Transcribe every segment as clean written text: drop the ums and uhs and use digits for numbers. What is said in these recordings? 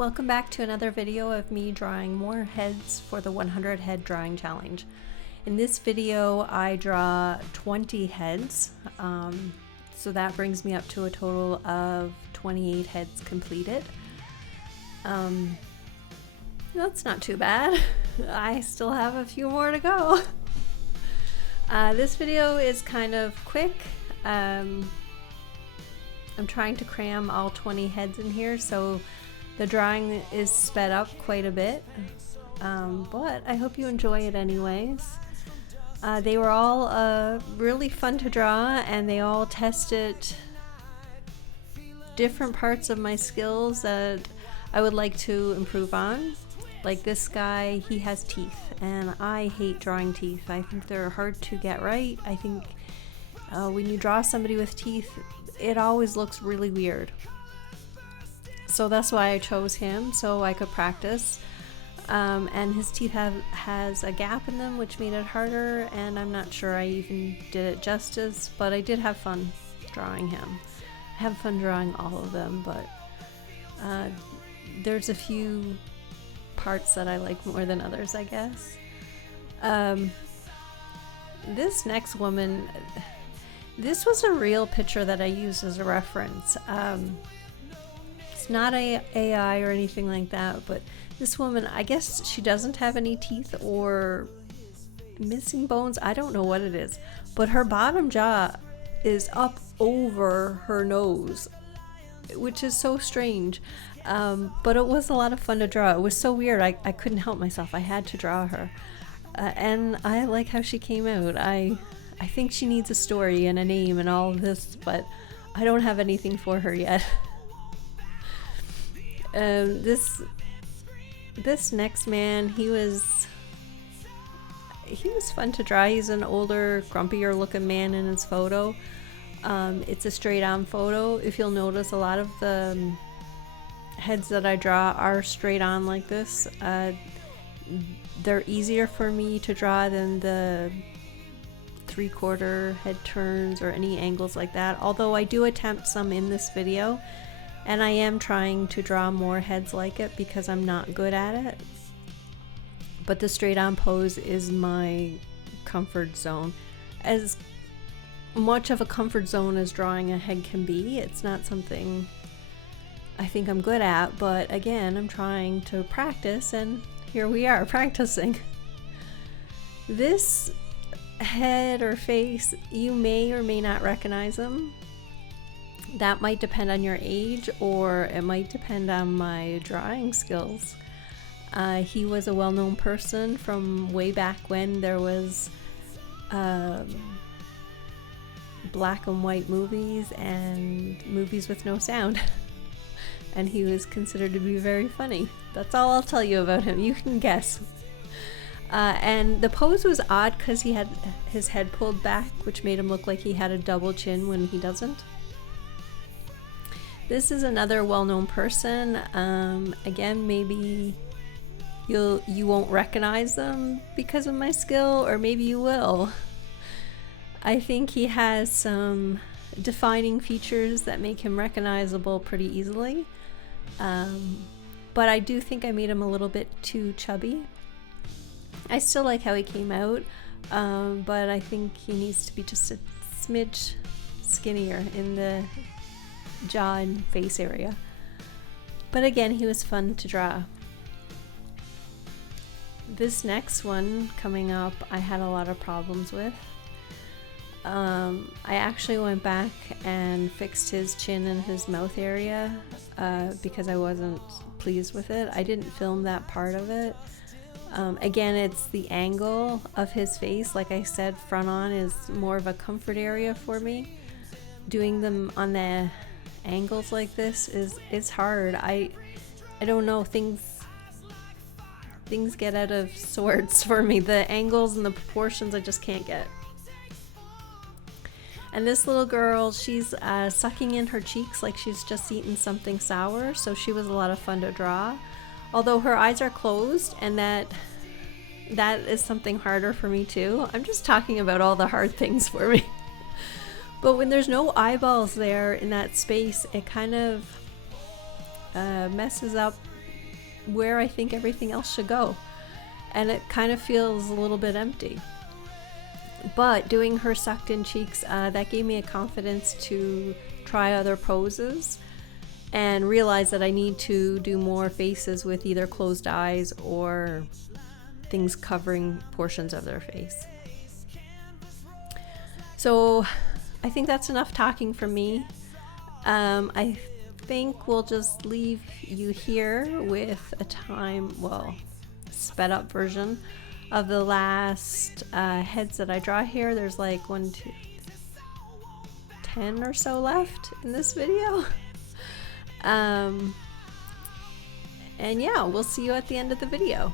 Welcome back to another video of me drawing more heads for the 100 head drawing challenge. In this video I draw 20 heads, so that brings me up to a total of 28 heads completed. That's not too bad. I still have a few more to go. This video is kind of quick. I'm trying to cram all 20 heads in here, so the drawing is sped up quite a bit, but I hope you enjoy it anyways. They were all really fun to draw, and they all tested different parts of my skills that I would like to improve on. Like this guy, he has teeth, and I hate drawing teeth. I think they're hard to get right. I think when you draw somebody with teeth, it always looks really weird. So that's why I chose him, so I could practice. And his teeth has a gap in them, which made it harder, and I'm not sure I even did it justice, but I did have fun drawing him. I have fun drawing all of them, but there's a few parts that I like more than others, I guess. This next woman, this was a real picture that I used as a reference. It's not AI or anything like that, but this woman, I guess she doesn't have any teeth or missing bones. I don't know what it is, but her bottom jaw is up over her nose, which is so strange. But it was a lot of fun to draw. It was so weird. I couldn't help myself. I had to draw her. And I like how she came out. I think she needs a story and a name and all of this, but I don't have anything for her yet. This next man, he was fun to draw. He's an older, grumpier looking man in his photo. It's a straight on photo. If you'll notice, a lot of the heads that I draw are straight on like this. They're easier for me to draw than the 3/4 head turns or any angles like that, although I do attempt some in this video, and I am trying to draw more heads like it because I'm not good at it. But the straight on pose is my comfort zone. As much of a comfort zone as drawing a head can be, it's not something I think I'm good at, but again, I'm trying to practice, and here we are practicing. This head or face, you may or may not recognize him. That might depend on your age, or it might depend on my drawing skills. He was a well-known person from way back when there was black and white movies and movies with no sound. And he was considered to be very funny. That's all I'll tell you about him. You can guess. And the pose was odd because he had his head pulled back, which made him look like he had a double chin when he doesn't. This is another well-known person. Again, maybe you won't recognize them because of my skill, or maybe you will. I think he has some defining features that make him recognizable pretty easily. But I do think I made him a little bit too chubby. I still like how he came out, but I think he needs to be just a smidge skinnier in the jaw and face area. But again, he was fun to draw. This next one coming up, I had a lot of problems with. I actually went back and fixed his chin and his mouth area because I wasn't pleased with it. I didn't film that part of it. Again, it's the angle of his face. Like I said, front on is more of a comfort area for me. Doing them on the angles like this is hard. I don't know, things get out of sorts for me. The angles and the proportions I just can't get. And this little girl, she's sucking in her cheeks like she's just eaten something sour, so she was a lot of fun to draw. Although her eyes are closed, and that is something harder for me too. I'm just talking about all the hard things for me. But when there's no eyeballs there in that space, it kind of messes up where I think everything else should go. And it kind of feels a little bit empty. But doing her sucked in cheeks, that gave me a confidence to try other poses and realize that I need to do more faces with either closed eyes or things covering portions of their face. So I think that's enough talking from me. I think we'll just leave you here with a sped up version of the last heads that I draw here. There's like 1, 2, 10 or so left in this video. And yeah, we'll see you at the end of the video.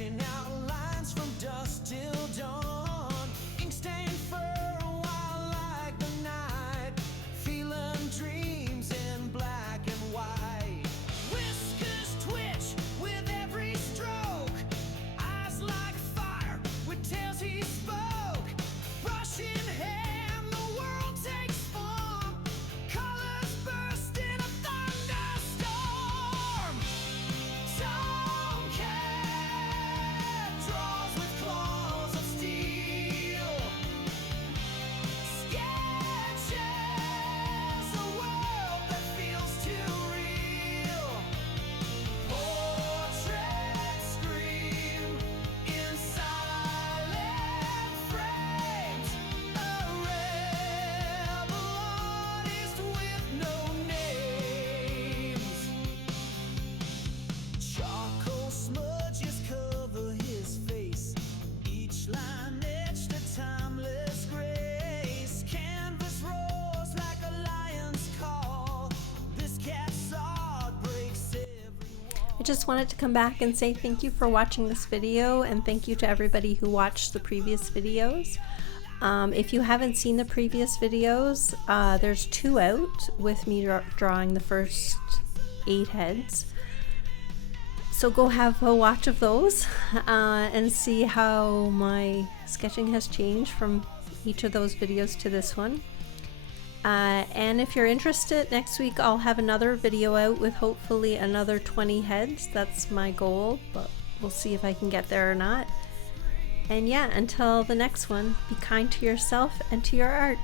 sketching out lines from dusk till dawn. Ink stained for a while like the night, feeling dreams in black and white. Whiskers twitch with every stroke, eyes like fire with tales he spoke. Brush in hand, the world takes form, colors burst in a thunderstorm. Tomcat draws with claws of steel, sketches a world that feels too real. Portraits scream in silent frames, a rebel artist with no names. Charcoal smudges cover his face, each line etched a timeless grace. Canvas roars like a lion's call, this cat's art breaks every wall. I just wanted to come back and say thank you for watching this video, and thank you to everybody who watched the previous videos. If you haven't seen the previous videos, there's 2 out with me drawing the first 8 heads. So go have a watch of those and see how my sketching has changed from each of those videos to this one. And if you're interested, next week I'll have another video out with hopefully another 20 heads. That's my goal, but we'll see if I can get there or not. And yeah, until the next one, be kind to yourself and to your art.